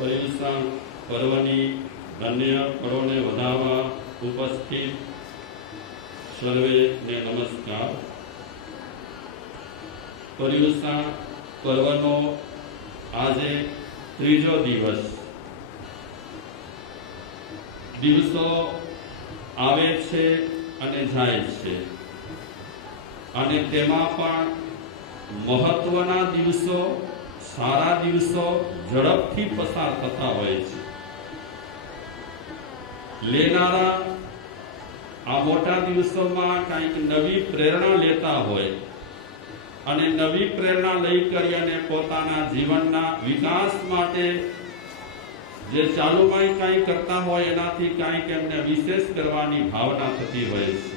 पर्युषण पर्वनी धन्य पड़ोने વધાવવા उपस्थित सर्वे ने नमस्कार। पर्युषण पर्वनो आजे त्रीजो दिवस। दिवसो आवे छे अने जाय छे अने तेमां पण महत्वना दिवसो सारा दिवसो झड़पथी पसार थता होय छे। लेनारा आ मोटा दिवसोमां कंईक नवी प्रेरणा लेता होय अने नवी प्रेरणा लई करीने पोताना जीवनना विकास माटे जे चालुमां कंई करता होय एनाथी कंईक एमने विशेष करवानी भावना थती होय छे।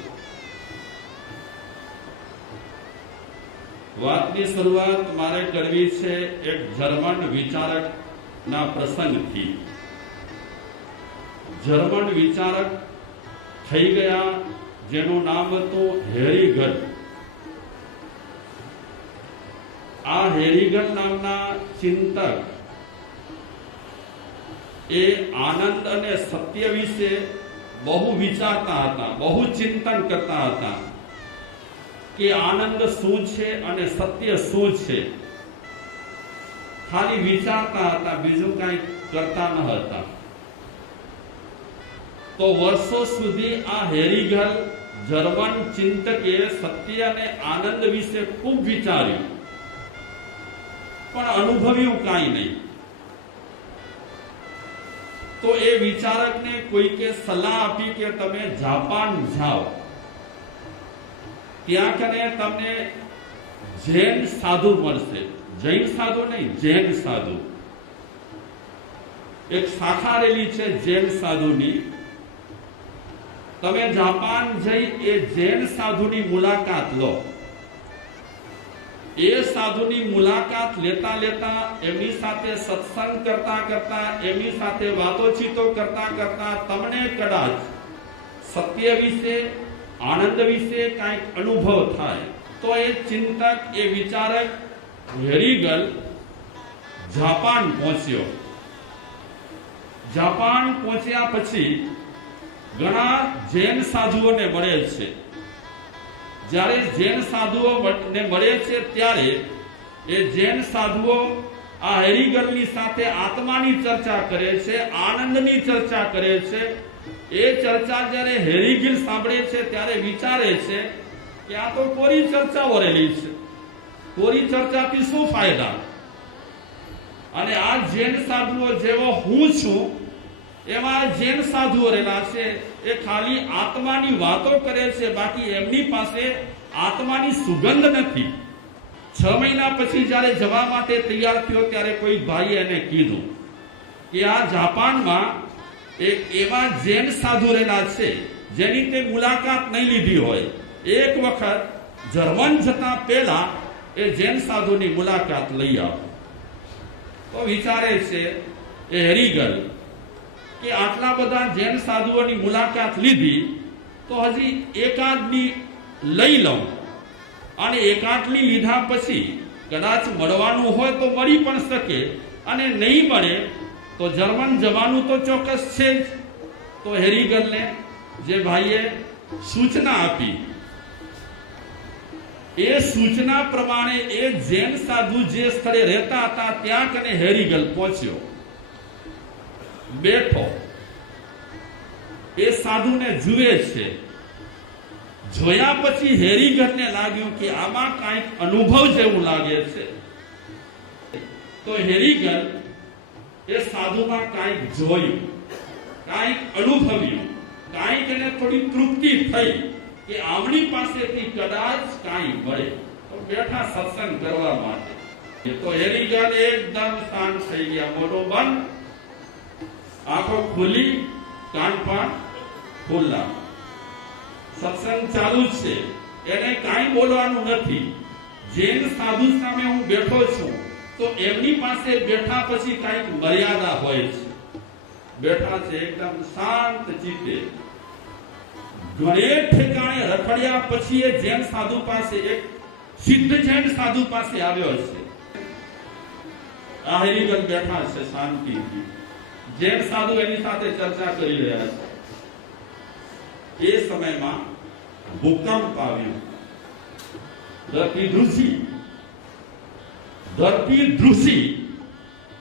वातनी शरूआत मारे करवी छे एक जर्मन विचारक ना प्रसंग थी। जर्मन विचारक थई गया जेनु नाम हतुं हेरिगल। आ हेरिगल नामना चिंतक ए आनंद अने सत्य विषे बहु विचारता हता, बहु चिंतन करता हता कि आनंद शुं छे अने सत्य शुं छे। खाली विचारता हता, बीजुं कांई करता न हता। तो वर्षों सुधी आ हेरिगल जर्मन चिंतके सत्य अने आनंद विषे खूब विचार्युं पण अनुभव्युं कांई नहीं। तो ए विचारक ने कोई के सलाह आपी के तमे जापान जाओ, त्यां कने तमने जैन साधु मळशे। जैन साधु नहीं, जैन साधु। एक शाखा रेली छे जैन साधुनी। तमे जापान जई ए जैन साधुनी मुलाकात लो। ए साधुनी मुलाकात लेता लेता एमनी साथे सत्संग करता करता एमनी साथे वातोचीतो करता करता तमने कदाच सत्य विषे आनंद विषे कांईक अनुभव थाय। तो ए चिंतक ए विचारक हेरिगल जापान पहोंच्यो। जापान पहोंच्या पछी घणा जैन साधुओने मळे छे। જ્યારે જૈન સાધુઓ ને મળે છે ત્યારે એ જૈન સાધુઓ આ હેરિગલની સાથે આત્માની ચર્ચા કરે છે, આનંદની ચર્ચા કરે છે। એ ચર્ચા જ્યારે હેરિગલ સાંભળે છે ત્યારે વિચારે છે કે આ તો કોરી ચર્ચા વરેલી છે, કોરી ચર્ચાથી શું ફાયદા। અને આ જૈન સાધુઓ જેવો હું છું એવા જૈન સાધુઓ રહેલા છે, એ ખાલી આત્માની વાતો કરે છે, બાકી એમની પાસે આત્માની સુગંધ નથી। 6 મહિના પછી જ્યારે જવા માટે તૈયાર થયો ત્યારે કોઈ ભાઈએ એને કીધું કે આ જાપાનમાં એક એવા જૈન સાધુ રહેલા છે જેની તે મુલાકાત નહીં લીધી હોય। એક વખત જર્મન જતા પહેલા એ જૈન સાધુની મુલાકાત લઈ આવો। તો વિચારે છે એ હેરિગલ કે આટલા બધા જૈન સાધુઓની મુલાકાત લીધી તો હજી એકાદની લઈ લઉં અને એકાદની લીધા પછી કદાચ મળવાનું હોય તો મળી પણ શકે અને નહીં મળે તો જર્મન જવાનું તો ચોક્કસ છે જ। તો હેરિગલને જે ભાઈએ સૂચના આપી એ સૂચના પ્રમાણે એ જૈન સાધુ જે સ્થળે રહેતા હતા ત્યાં કને હેરિગલ પહોંચ્યો, બેઠો। એ સાધુને જુએ છે। જોયા પછી હેરિગલને લાગ્યું કે આમાં કાંઈક અનુભવ જેવું લાગે છે। તો હેરિગલ એ સાધુમાં કાંઈક જોયું, કાંઈક અનુભવ્યું, કાંઈક એને થોડી તૃપ્તિ થઈ કે આમની પાસેથી કદાચ કાંઈ મળે। તો બેઠા સત્સંગ કરવા માટે। તો હેરિગલ એકદમ શાંત થઈ ગયા, મોઢું બંધ, आंखों खुली, कान पण खुला। सत्संग चालू छे, एने काई बोलवानुं नथी। जैन साधु सामे हूँ बैठो छूं तो एमनी पासे बैठा पछी काईक मर्यादा होय छे। बैठा छे एकदम शांत चित्ते। घणे ठेकाणे रखड्या पछी ए जैन साधु पासे एक सिद्ध जैन साधु पासे आव्यो छे। આ હરિગલ બેઠા છે શાંતિથી, જૈન સાધુ એની સાથે ચર્ચા કરી રહ્યા છે। એ સમયમાં ભૂકંપ આવ્યો, ધરતી ધ્રુજી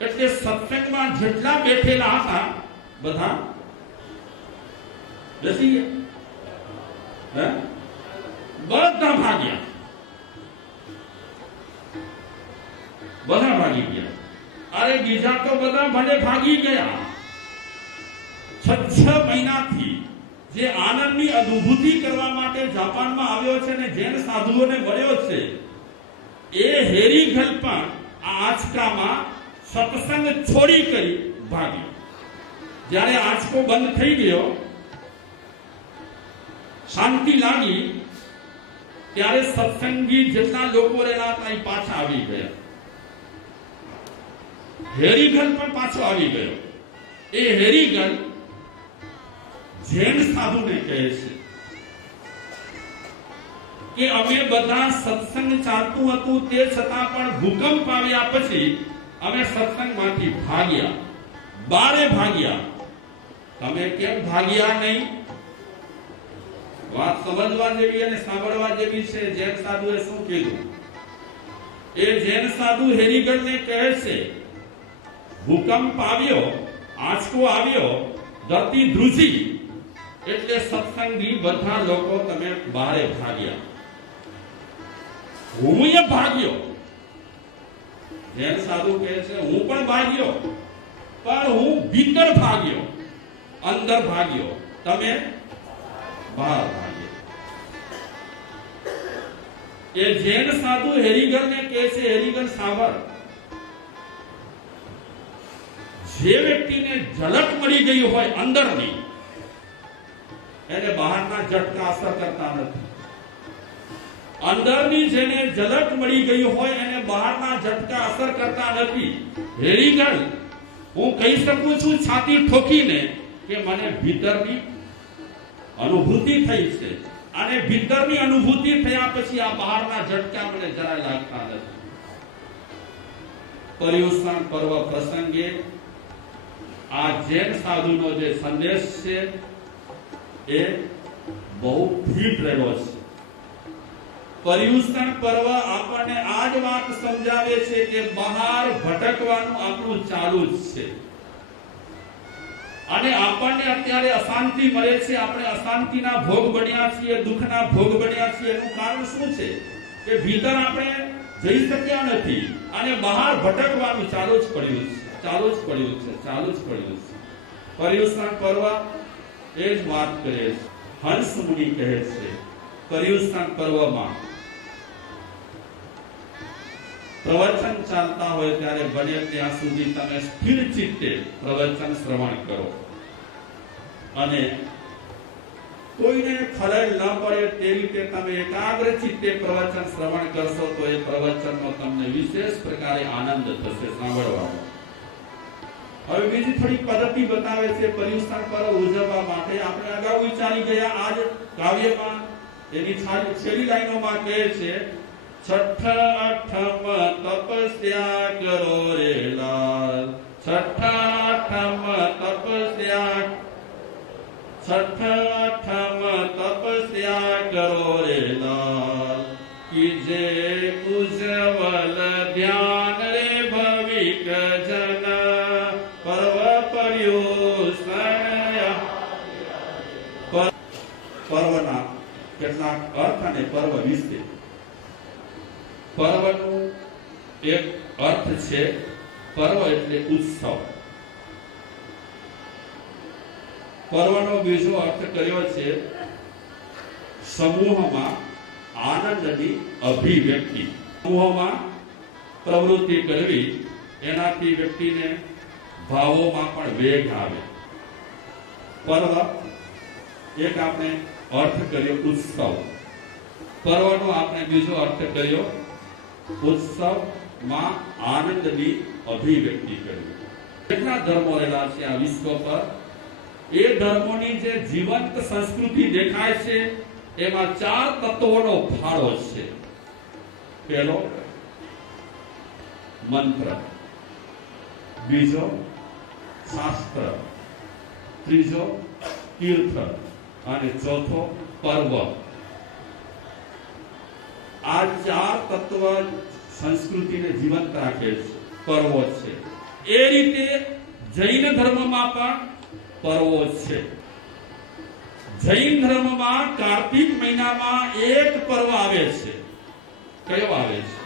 એટલે સત્સંગમાં જેટલા બેઠેલા હતા બધા બેસી ગયા, બધા ભાગ્યા, બધા ભાગી ગયા। અરે બીજા તો બધા ભલે ભાગી ગયા, 6 મહિનાથી જે આનંદની અનુભૂતિ કરવા માટે જાપાનમાં આવ્યો છે ને જૈન સાધુઓને મળ્યો છે, એ હેરીગલ પણ આ આંચકામાં સત્સંગ છોડી કરી ભાગ્યો। જ્યારે આંચકો બંધ થઈ ગયો, શાંતિ લાગી, ત્યારે સત્સંગી જેટલા લોકો રહેલા હતા એ પાછા આવી ગયા। હેરીગલ પણ પાછો આવી ગયો। એ હેરીગલ જૈન સાધુને કહે છે કે અમે બધા સત્સંગ ચાલતું હતું તે છતાં પણ ભૂકંપ આવ્યા પછી અમે સત્સંગમાંથી ભાગ્યા, બારે ભાગ્યા। તમે કેમ ભાગ્યા નહીં? વાત સમજવા જેવી અને સાંભળવા જેવી છે। જૈન સાધુએ શું કીધું? એ જૈન સાધુ હેરીગલને કહે છે ભૂકંપ આવ્યો, આંચકો આવ્યો, ધરતી ધ્રુજી એટલે સત્સંગી બધા લોકો તમે બારે ભાગ્યા, હું એ ભાગ્યો। જૈન સાધુ કહે છે હું પણ ભાગ્યો, પણ હું ભીતર ભાગ્યો, અંદર ભાગ્યો, તમે બહાર ભાગ્યો। એ જૈન સાધુ હેરીગલને કહે છે હેરીગલ સાંભળ, જે વ્યક્તિને ઝલક મળી ગઈ હોય અંદરની, એને બહારના ઝટકા અસર કરતા નથી। અંદરની જેને ઝલક મળી ગઈ હોય એને બહારના ઝટકા અસર કરતા નથી। હેરીગલ હું કહી શકું છું છાતી ઠોકીને કે મને ભીતરની અનુભૂતિ થઈ છે, અને ભીતરની અનુભૂતિ થયા પછી આ બહારના ઝટકા મને જરાય લાગતા નથી। પર્યુષણ પર્વ પ્રસંગે આ જૈન સાધુનો જે સંદેશ છે એ બહુ ફિટ રહ્યો છે। પર્યુષણ પર્વ આપણને આ જ વાત સમજાવે છે કે બહાર ભટકવાનું આપણું ચાલુ જ છે, અને આપણને અત્યારે અશાંતિ મળે છે, આપણે અશાંતિના ભોગ બન્યા છીએ, દુઃખના ભોગ બન્યા છીએ। એનું કારણ શું છે કે ભીતર આપણે જઈ શક્યા નથી, અને બહાર ભટકવાનું ચાલુ જ પડ્યું છે, ચાલુ જ પડ્યું છે, ચાલુ જ પડ્યું છે। પર્યુષણ પર્વ એ જ વાત કરે છે। હંસ મુનિ કહે છે પર્યુષણ પર્વમાં પ્રવચન ચાલતા હોય ત્યારે બને ત્યાં સુધી તમે સ્થિર ચિત્તે પ્રવચન શ્રવણ કરો, અને કોઈને ખલેલ ન પડે તે રીતે તમે એકાગ્ર ચિત્તે પ્રવચન શ્રવણ કરશો તો એ પ્રવચનનો તમને વિશેષ પ્રકારે આનંદ થશે સાંભળવામાં। હવે બીજી થોડી પદ્ધતિ બતાવે છે પર્યુષણ પર્વ ઉજવવા માટે। આપણે અગાઉ વિચારી ગયા, આજ કાવ્યમાં એની છેલ્લી લાઈનોમાં કહે છે છઠ અઠમ તપસ્યા કરો રે લાલ, છઠ અઠમ તપસ્યા, છઠ અઠમ તપસ્યા કરો રે લાલ, કીજે ઉજ્જવલ ધ્યાન રે ભવિક જન, પર્વ પર્યુષણ। પર્વના કેટલાક અર્થ અને પર્વ વિશે। પર્વનો એક અર્થ છે, પર્વ એટલે ઉત્સવ। પર્વનો બીજો અર્થ કર્યો છે સમૂહમાં આનંદની અભિવ્યક્તિ। સમૂહમાં પ્રવૃત્તિ કરવી, એનાથી વ્યક્તિને ભાવોમાં પણ વેગ આવે। પર્વ એક આપણે અર્થ કર્યો ઉત્સવ, પર્વનો આપણે બીજો અર્થ કર્યો ઉત્સવમાં આનંદની અભિવ્યક્તિ કરવી। કેટલા ધર્મો રહેલા છે આ વિશ્વ પર, એ ધર્મોની જે જીવંત સંસ્કૃતિ દેખાય છે એમાં 4 તત્વોનો ફાળો છે। પહેલો મંત્ર, બીજો શાસ્ત્ર, ત્રીજો તીર્થ અને ચોથો પર્વ. આ ચાર તત્વ સંસ્કૃતિને જીવંત રાખે છે, પર્વો છે. એ રીતે જૈન ધર્મમાં પણ પર્વો છે. જૈન ધર્મમાં કાર્તિક મહિનામાં એક પર્વ આવે છે. કયો આવે છે?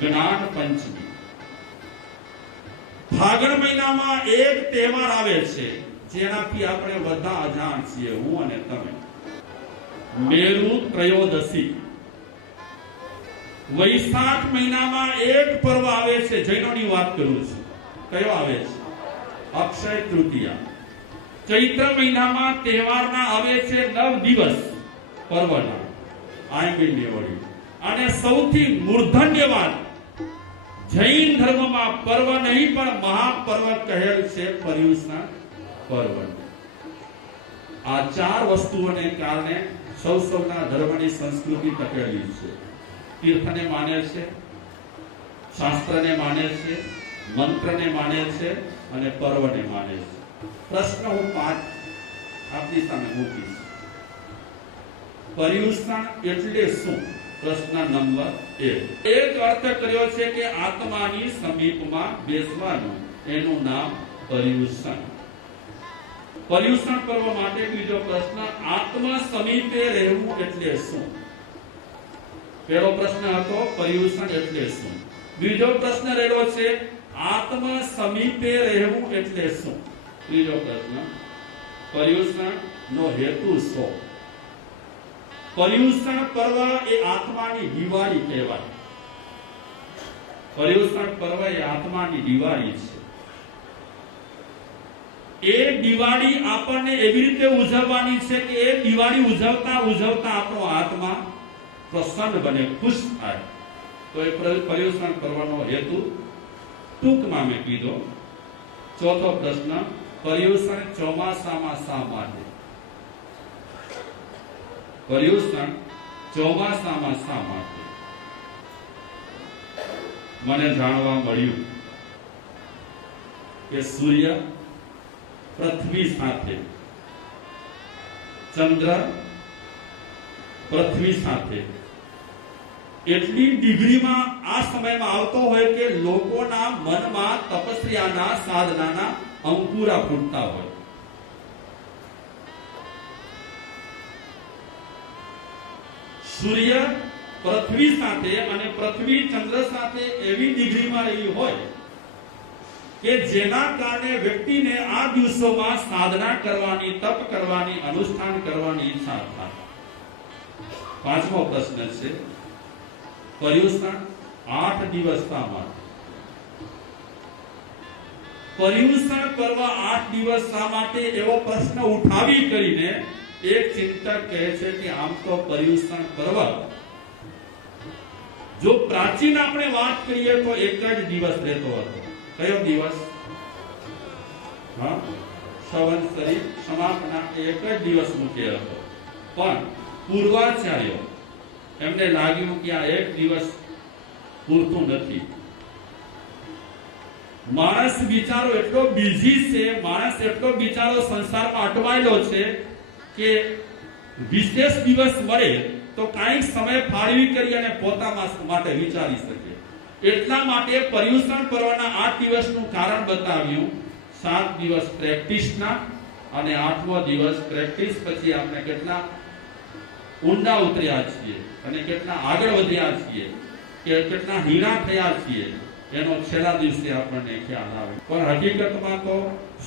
જ્ઞાન પંચમી. ફાગણ મહિનામાં એક તહેવાર આવે છે જેનાથી આપણે બધા અજાણ છીએ, હું અને તમે. મેરુ ત્રયોદશી. વૈશાખ મહિનામાં એક પર્વ આવે છે, જૈનોની વાત કરું છું. કયો આવે છે? અક્ષય તૃતીયા. ચૈત્ર મહિનામાં તહેવારના આવે છે 9 દિવસ પર્વના. આંબીલની હોળી. અને સૌથી મૂર્ધન્ય વાત, જૈન ધર્મમાં પર્વ નહીં પણ મહાપર્વ કહેલ છે પર્યુષણ પર્વ. આ ચાર વસ્તુઓને કારણે સૌના ધર્મની સંસ્કૃતિ ટકેલી છે. તીર્થને માને છે, શાસ્ત્રને માને છે, મંત્રને માને છે અને પર્વને માને છે. પ્રશ્ન હું 5 આપની સામે મૂકીશ. પર્યુષણ એટલે શું? પ્રશ્ન નંબર 1. એક અર્થ કર્યો છે કે આત્માની સમીપમાં બેસવાનું, એનું નામ પર્યુષણ. પર્યુષણ પર્વ માટે બીજો પ્રશ્ન, આત્મા સમીપે રહેવું એટલે શું? પહેલો પ્રશ્ન હતો પર્યુષણ એટલે શું. બીજો પ્રશ્ન રહેલો છે આત્મા સમીપે રહેવું એટલે શું. ત્રીજો પ્રશ્ન, પર્યુષણ નો હેતુ શું? પર્યુષણ પર્વ એ આત્માની દિવાળી કહેવાય. પર્યુષણ પર્વ એ આત્માની દિવાળી છે. એ દિવાળી આપણને એવી રીતે ઉજવવાની છે કે એ દિવાળી ઉજવતા ઉજવતા આપણો આત્મા પ્રસન્ન બને, ખુશ થાય. તો એ પર્યુષણ પર્વનો હેતુ ટૂંકમાં મેં કીધો. ચોથો પ્રશ્ન, પર્યુષણ ચોમાસામાં શા માટે? પર્યુષણ ચોમાસામાં શા માટે? મને જાણવા મળ્યું કે સૂર્ય પૃથ્વી સાથે, ચંદ્ર પૃથ્વી સાથે એટલી ડિગ્રીમાં આ સમયમાં આવતો હોય કે લોકોના મનમાં તપસ્યાના, સાધનાના અંકુરા ફૂટતા હોય. સૂર્ય પૃથ્વી સાથે અને પૃથ્વી ચંદ્ર સાથે એવી ડિગ્રીમાં રહી હોય કે જેના કારણે વ્યક્તિને આ દિવસોમાં સાધના કરવાની, તપ કરવાની, અનુષ્ઠાન કરવાની ઈચ્છા થાય. પાંચમો પ્રશ્ન છે, પર્યુષણ 8 દિવસ શા માટે? પર્યુષણ પર્વ 8 દિવસ શા માટે એવો પ્રશ્ન ઉઠાવી કરીને એક ચિંતક કહે છે કે આમ તો પર્યુષણ પર્વ જો પ્રાચીન આપણે વાત કરીએ તો એક જ દિવસ રહેતો હતો. કયો દિવસ? સંવત્સરી સમાપના એક જ દિવસ મૂક્યો હતો. પણ પૂર્વાચાર્યો એમને લાગ્યું કે આ એક દિવસ પૂરતું નથી. માણસ બિચારો એટલો બિઝી છે, માણસ એટલો બિચારો સંસારમાં અટવાયેલો છે કે વિશેષ દિવસ મળે તો કાંઈક સમય ફાળવી કરી અને પોતાના માટે વિચારી શકે. એટલા માટે પર્યુષણ પર્વના 8 દિવસનું કારણ બતાવ્યું. 7 દિવસ પ્રેક્ટિસના અને 8મો દિવસ પ્રેક્ટિસ પછી આપણે કેટલા ઊંડા ઉતર્યા છીએ અને કેટલા આગળ વધ્યા છીએ, કે કેટલા હીણા થયા છીએ એનો છેલ્લા દિવસે આપણને ખ્યાલ આવે. પણ હકીકતમાં તો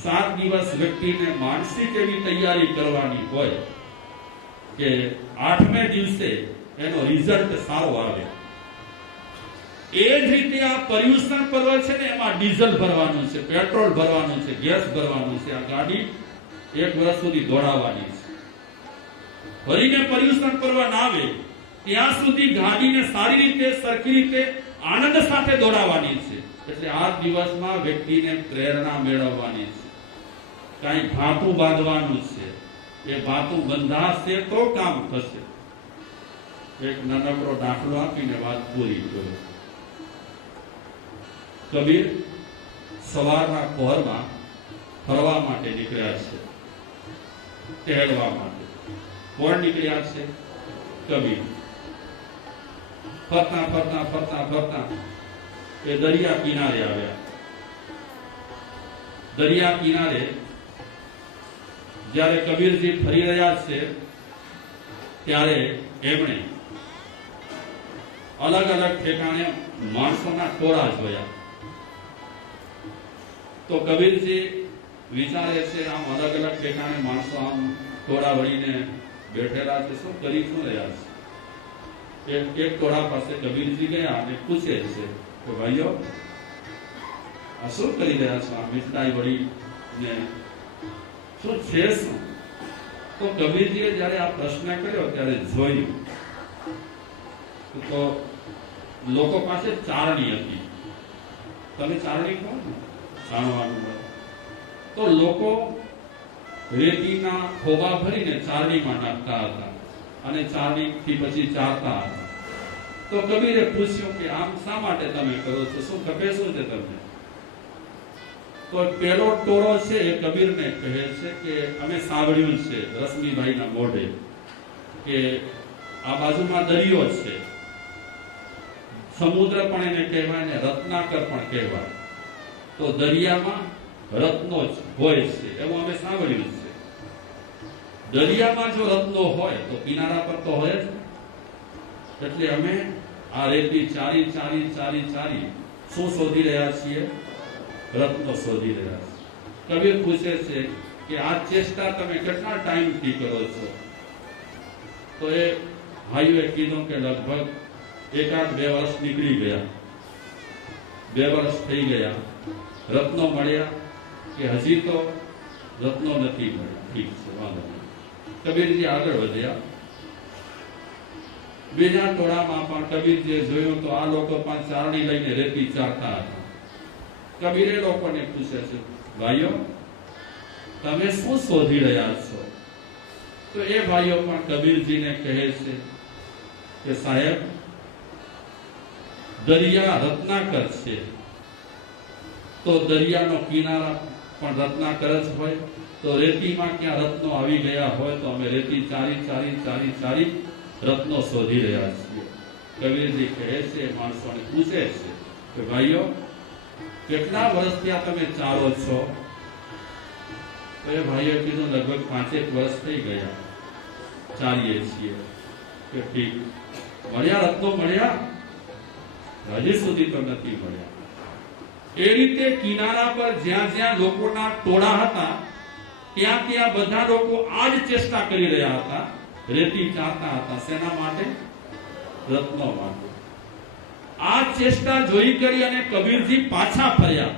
7 દિવસ વ્યક્તિને માનસિક એવી તૈયારી કરવાની હોય કે 8મે દિવસે એનો રિઝલ્ટ સારો આવે. એ જ રીતે આ પર્યુષણ પર્વ છે ને, એમાં ડીઝલ ભરવાનું છે, પેટ્રોલ ભરવાનું છે, ગેસ ભરવાનું છે. આ ગાડી 1 વર્ષ સુધી દોડાવવાની છે. ભરીને પર્યુષણ પર્વ ના આવે ત્યાં સુધી ગાડીને સારી રીતે, સરખી રીતે, આનંદ સાથે દોડાવવાની છે. એટલે આ દિવસમાં વ્યક્તિને પ્રેરણા મેળવવાની છે. કાંઈ ભાતું બાંધવાનું છે. એ ભાતું બંધાશે તો કામ થશે. એક નાનકડો દાખલો આપીને વાત પૂરી કરું. કબીર સવારના પહોરમાં ફરવા માટે નીકળ્યા છે, ટહેલવા માટે. કોણ નીકળ્યા છે? કબીર. ફરતા ફરતા ફરતા ફરતા એ દરિયા કિનારે આવ્યા. દરિયા કિનારે જ્યારે કબીરજી ફરી રહ્યા છે ત્યારે એમણે અલગ અલગ ઠેકાણે માણસોના ટોળા જોયા. તો કબીરજી વિચારે છે, આમ અલગ અલગ ઠેકાણે માણસો આમ ટોળા વળીને બેઠેલા છે, શું કરી શું રહ્યા છે? એક ટોળા પાસે કબીરજી ગયા અને પૂછે છે કે ભાઈઓ, આ શું કરી રહ્યા છો? આ મીઠાઈ વળી ને શું છે શું? તો કબીરજીએ જ્યારે આ પ્રશ્ન કર્યો ત્યારે જોયું તો લોકો પાસે ચારણી હતી. તમે ચારણી કહો ને, જાણવાનું. તો લોકો રેતીના ખોબા ભરીને ચારણીમાં નાખતા હતા અને ચારણીથી પછી ચારતા હતા. તો કબીરે પૂછ્યું કે આમ શા માટે તમે કરો છો? શું ખપે શું છે તમને? તો પેલો ટોળો છે એ કબીરને કહે છે કે અમે સાંભળ્યું છે રશ્મિભાઈના મોઢે કે આ બાજુમાં દરિયો છે, સમુદ્ર પણ એને કહેવાય ને રત્નાકર પણ કહેવાય. તો દરિયામાં રત્નો જ હોય છે એવું અમે સાંભળ્યું છે. દરિયામાં જો રત્નો હોય તો કિનારા પર તો હોય જ. એટલે અમે આ રેતી ચારી ચારી ચારી ચારી શું શોધી રહ્યા છીએ? રત્નો શોધી રહ્યા છે. કબીર પૂછે છે કે આ ચેષ્ટા તમે કેટલા ટાઈમથી કરો છો? તો એ ભાઈઓએ કીધું કે લગભગ 1-2 વર્ષ નીકળી ગયા, 2 વર્ષ થઈ ગયા. રત્નો મળ્યા કે હજી તો રત્નો નથી મળ્યા? ઠીક છે, વાંધો નહીં. કબીરજી આગળ વધ્યા. બીજા ટોળામાં પણ કબીરજીએ જોયું તો આ લોકો પણ ચારણી લઈને રેતી ચારતા હતા. કબીરે લોકોને પૂછે છે, ભાઈઓ તમે શું શોધી રહ્યા છો? તો એ ભાઈઓ પણ કબીરજીને કહે છે કે સાહેબ, દરિયા રત્નાકર છે તો દરિયાનો કિનારા પણ રત્નાકર જ હોય. તો રેતીમાં ક્યાં રત્નો આવી ગયા હોય તો અમે રેતી ચારી ચારી ચારી ચારી રત્નો શોધી રહ્યા છીએ. કબીરજી કહે છે, માણસોને પૂછે છે કે ભાઈઓ કેટલા વર્ષથી આ તમે ચારો છો? તો એ ભાઈએ કીધું લગભગ 5-1 વર્ષ થઈ ગયા ચારીએ છીએ. કે ઠીક, મળ્યા રત્નો મળ્યા? હજી સુધી તો નથી મળ્યા. એ રીતે કિનારા પર જ્યાં જ્યાં લોકોના ટોળા હતા ત્યાં ત્યાં બધા લોકો આ જ ચેષ્ટા કરી રહ્યા હતા, રેતી ચારતા હતા. શેના માટે? રત્નો માટે. આ ચેષ્ટા જોઈ કરી અને કબીરજી પાછા ફર્યા.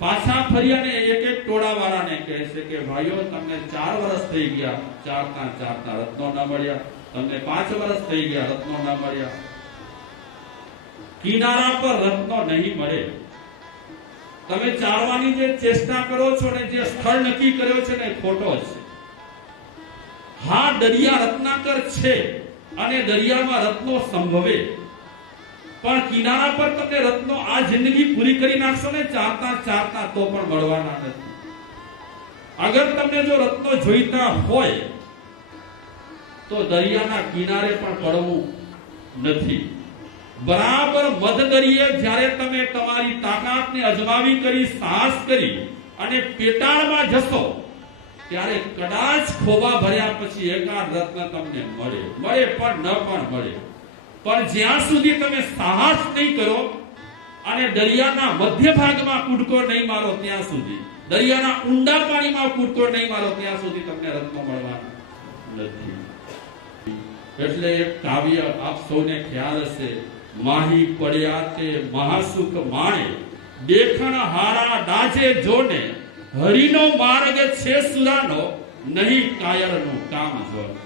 પાછા ફરી અને એક એક ટોળા વાળાને કહે છે કે ભાઈઓ તમને 4 વર્ષ થઈ ગયા ચારતા ચારતા, રત્નો ન મળ્યા. તમને 5 વર્ષ થઈ ગયા, રત્નો ન મળ્યા. કિનારા પર રત્નો નહીં મળે. તમે ચારવાની જે ચેષ્ટા કરો છો ને જે સ્થળ નક્કી કર્યો છે ને ખોટો છે. હા, દરિયા રત્નાકર છે અને દરિયામાં રત્નો સંભવે, પણ કિનારા પર તમને રત્નો આ જિંદગી પૂરી કરી નાખશો ને ચારતા ચારતા તો પણ મળવાના નથી. અગર તમને જો રત્નો જોઈતા હોય તો દરિયાના કિનારે પણ પડવું નથી. બરાબર મધદરિયે જ્યારે તમે તમારી તાકાતને અજમાવી કરી, સાહસ કરી અને પેટાળમાં જશો ત્યારે કદાચ ખોબા ભર્યા પછી એકાદ રત્ન તમને મળે પણ ન પણ મળે. પણ જ્યાં સુધી તમે સાહસ નહીં કરો અને દરિયાના મધ્ય ભાગમાં કૂદકો નહીં મારો ત્યાં સુધી, દરિયાના ઊંડા પાણીમાં કૂદકો નહીં મારો ત્યાં સુધી તમને રત્નો મળવાના નથી. એટલે એક કાવ્ય આપ સૌને ખ્યાલ હશે, માહી પડ્યા તે મહાસુખ માણે, દેખણ હારા ડાજે જોને, હરિનો માર્ગ છે સુરાનો, નહીં કાયરનું કામ જોને.